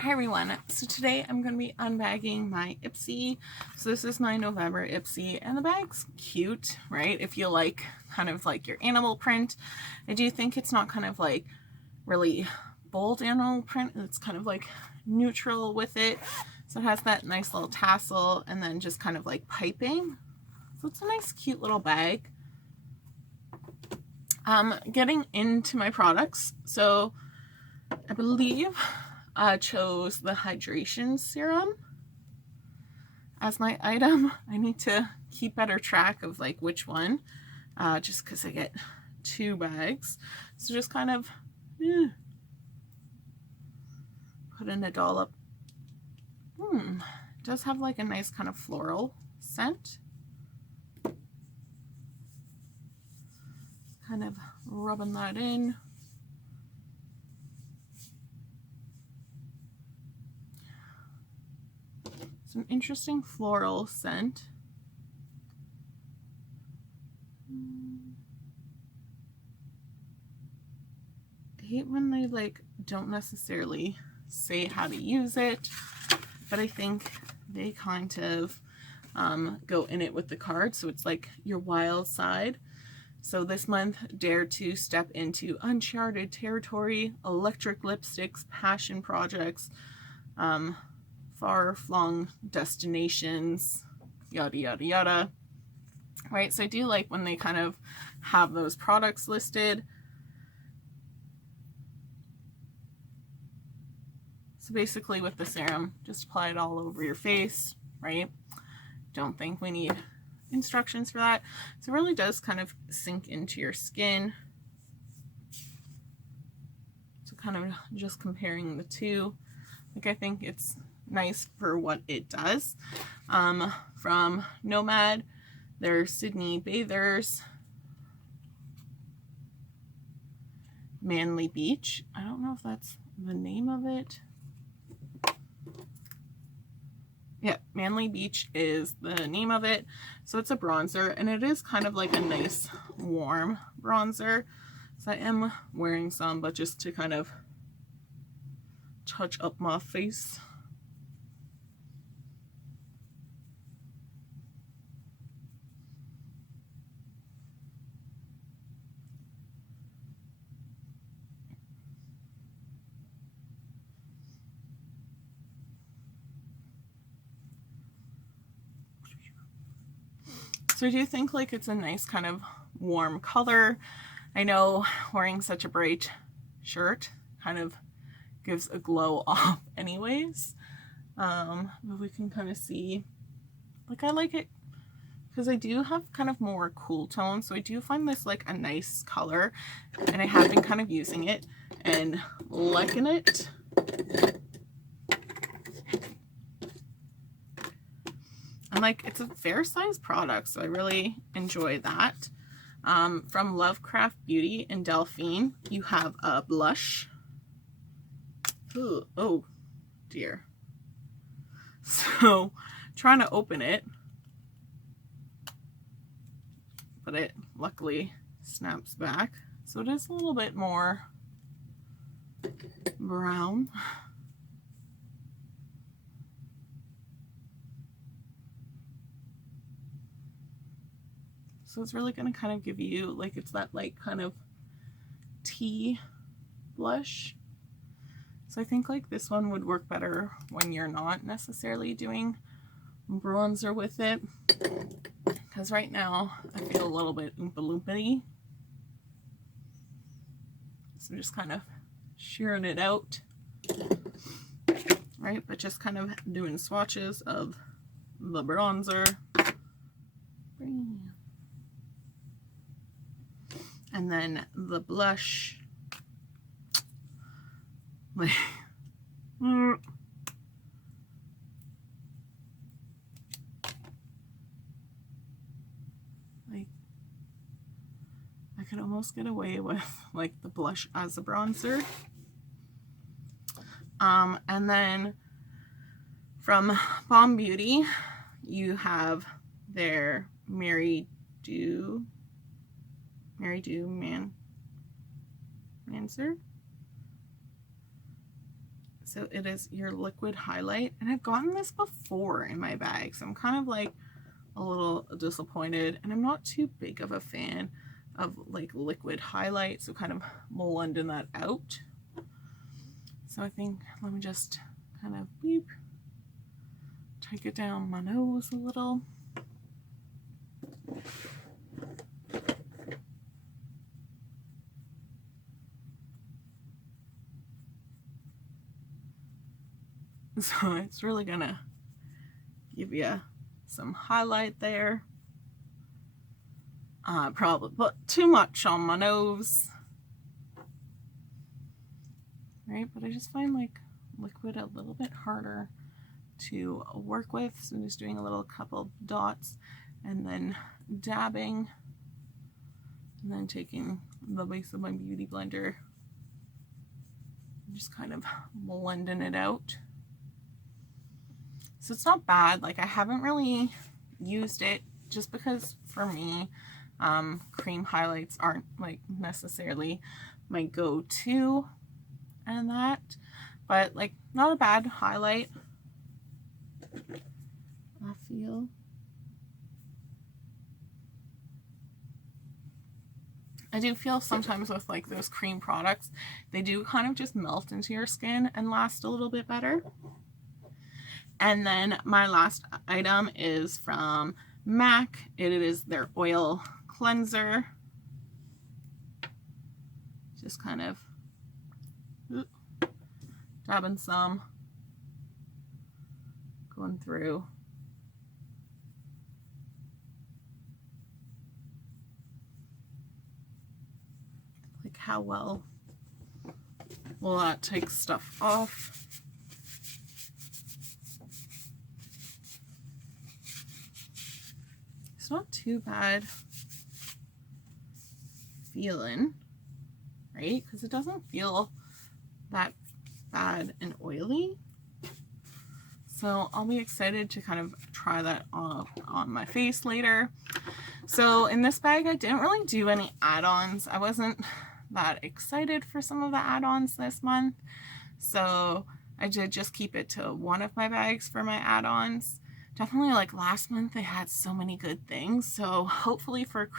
Hi everyone, so today I'm going to be unbagging my IPSY. So this is my November IPSY and the bag's cute, right? If you like kind of like your animal print. I do think it's not kind of like really bold animal print, it's kind of like neutral with it. So it has that nice little tassel and then just kind of like piping. So it's a nice cute little bag. Getting into my products, so I believe I chose the hydration serum as my item. I need to keep better track of like which one, just because I get 2 bags. So just kind of put in a dollop. It does have like a nice kind of floral scent. Kind of rubbing that in. It's an interesting floral scent. I hate when they like don't necessarily say how to use it, but I think they kind of go in it with the card. So it's like your wild side. So this month, dare to step into uncharted territory, electric lipsticks, passion projects, far-flung destinations, yada, yada, yada. Right, so I do like when they kind of have those products listed. So basically with the serum, just apply it all over your face, right? Don't think we need instructions for that. So it really does kind of sink into your skin. So kind of just comparing the two, like I think it's nice for what it does. From Nomad, their Sydney Bathers Manly Beach. I don't know if that's the name of it. Yeah, Manly Beach is the name of it. So it's a bronzer, and it is kind of like a nice warm bronzer. So I am wearing some, but just to kind of touch up my face. So I do think like it's a nice kind of warm color. I know wearing such a bright shirt kind of gives a glow off anyways. But we can kind of see, like I like it because I do have kind of more cool tones. So I do find this like a nice color, and I have been kind of using it and liking it. And like it's a fair size product, so I really enjoy that. From Lovecraft Beauty and Delphine, you have a blush. Ooh, oh dear. So trying to open it, but it luckily snaps back. So it is a little bit more brown. So it's really going to kind of give you, like, it's that like kind of tea blush. So I think like this one would work better when you're not necessarily doing bronzer with it, because right now I feel a little bit oompa loompa-y. So just kind of shearing it out, right? But just kind of doing swatches of the bronzer. And then the blush. Like, I could almost get away with like the blush as a bronzer. And then from Balm Beauty, you have their Mary Do Manser. So it is your liquid highlight, and I've gotten this before in my bag, so I'm kind of like a little disappointed, and I'm not too big of a fan of like liquid highlight, so kind of blending that out. So I think, let me just kind of beep, take it down my nose a little. So it's really gonna give you some highlight there. Probably put too much on my nose, right? But I just find like liquid a little bit harder to work with. So I'm just doing a little couple dots and then dabbing, and then taking the base of my beauty blender and just kind of blending it out. So it's not bad. Like, I haven't really used it just because for me, cream highlights aren't like necessarily my go-to and that, but like not a bad highlight, I feel. I do feel sometimes with like those cream products, they do kind of just melt into your skin and last a little bit better. And then my last item is from MAC. It is their oil cleanser. Just kind of dabbing some, going through. Like, how well will that take stuff off? It's not too bad feeling, right? Because it doesn't feel that bad and oily. So I'll be excited to kind of try that on my face later. So in this bag, I didn't really do any add-ons. I wasn't that excited for some of the add-ons this month. So I did just keep it to one of my bags for my add-ons. Definitely like last month, they had so many good things. So hopefully for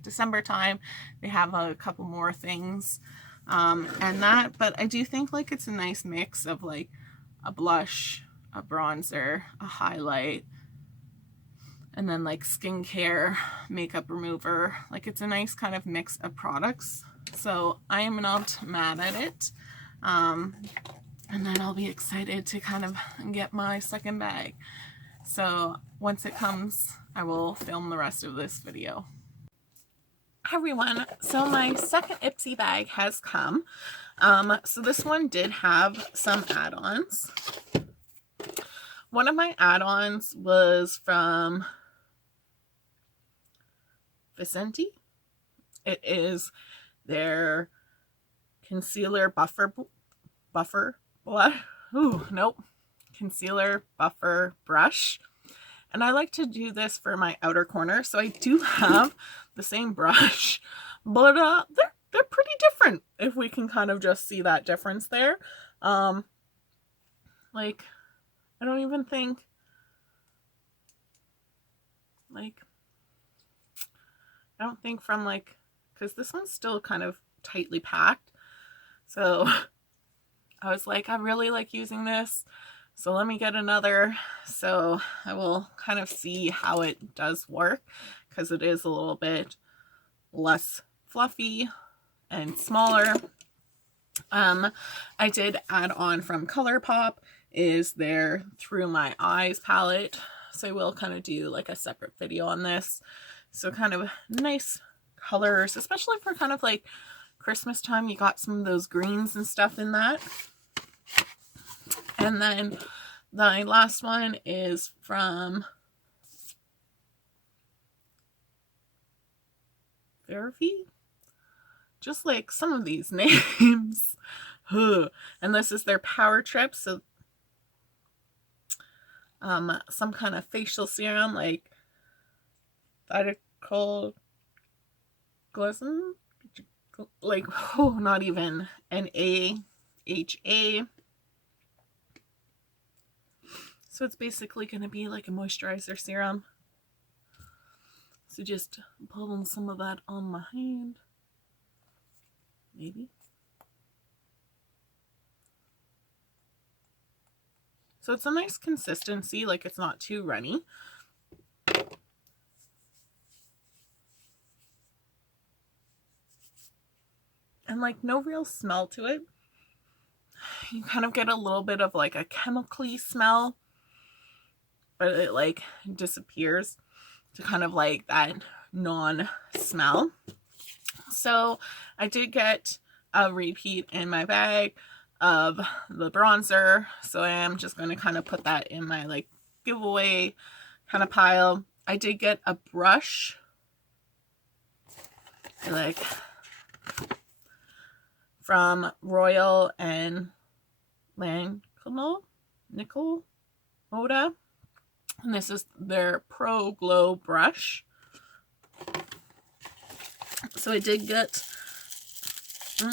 December time, they have a couple more things and that. But I do think like it's a nice mix of like a blush, a bronzer, a highlight, and then like skincare, makeup remover. Like, it's a nice kind of mix of products. So I am not mad at it. And then I'll be excited to kind of get my second bag. So once it comes, I will film the rest of this video. Hi everyone, so my second IPSY bag has come. So this one did have some add-ons. One of my add-ons was from Vicente. It is their concealer concealer buffer brush. And I like to do this for my outer corner. So I do have the same brush, but they're pretty different, if we can kind of just see that difference there. Like, I don't even think, like, I don't think from like, because this one's still kind of tightly packed. So I was like, I really like using this. So let me get another. So I will kind of see how it does work, because it is a little bit less fluffy and smaller. I did add on from ColourPop is their Through My Eyes palette. So I will kind of do like a separate video on this. So kind of nice colors, especially for kind of like Christmas time. You got some of those greens and stuff in that. And then the last one is from Vervi. Just like some of these names. And this is their Power Trip. So some kind of facial serum, like Thiochol Glycerin, like, not even NAHA. So it's basically going to be like a moisturizer serum. So just pulling some of that on my hand. Maybe. So it's a nice consistency, like it's not too runny. And like no real smell to it. You kind of get a little bit of like a chemically smell, but it like disappears to kind of like that non-smell. So I did get a repeat in my bag of the bronzer, so I am just going to kind of put that in my like giveaway kind of pile. I did get a brush, like from Royal and Nickel Moda, and this is their Pro Glow brush. So I did get, I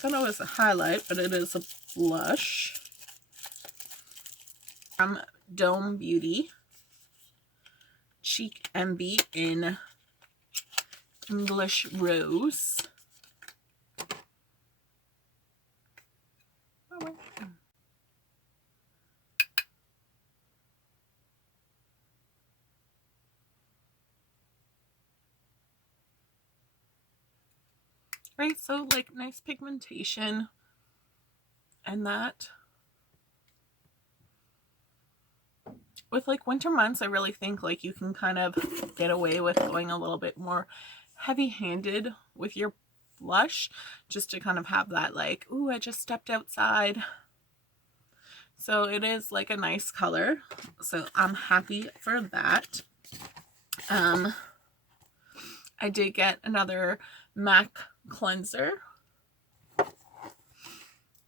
don't know if it's a highlight, but it is a blush from Dome Beauty, Cheek Envy in English Rose. Right, so like nice pigmentation and that. With like winter months, I really think like you can kind of get away with going a little bit more heavy-handed with your blush, just to kind of have that like, ooh, I just stepped outside. So it is like a nice color, so I'm happy for that. I did get another MAC cleanser,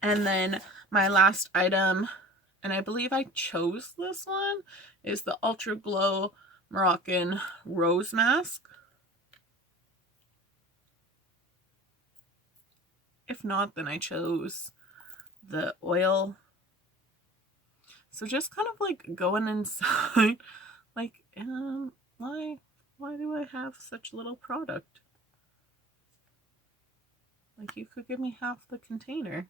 and then my last item, and I believe I chose this one, is the Ultra Glow Moroccan Rose Mask. If not, then I chose the oil. So just kind of like going inside, like, why do I have such little product? Like, you could give me half the container.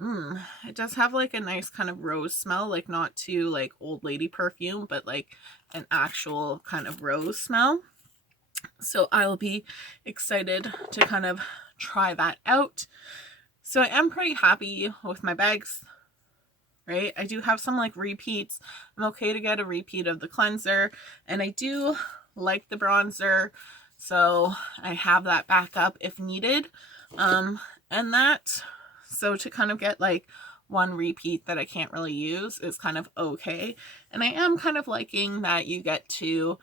It does have like a nice kind of rose smell, like not too like old lady perfume, but like an actual kind of rose smell. So I will be excited to kind of try that out. So I am pretty happy with my bags, right? I do have some like repeats. I'm okay to get a repeat of the cleanser, and I do like the bronzer, so I have that backup if needed. And that, so to kind of get like one repeat that I can't really use is kind of okay. And I am kind of liking that you get to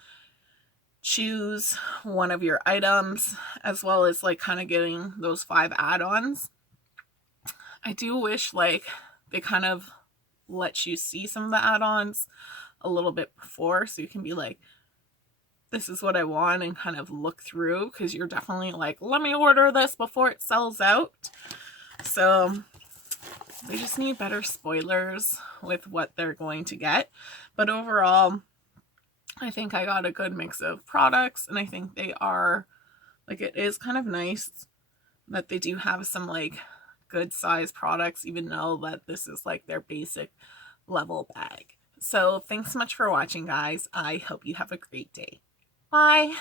choose one of your items, as well as like kind of getting those 5 add-ons. I do wish like they kind of let you see some of the add-ons a little bit before, so you can be like, this is what I want, and kind of look through, because you're definitely like, let me order this before it sells out. So they just need better spoilers with what they're going to get. But overall, I think I got a good mix of products, and I think they are, like, it is kind of nice that they do have some like good size products, even though that this is like their basic level bag. So thanks so much for watching, guys. I hope you have a great day. Bye.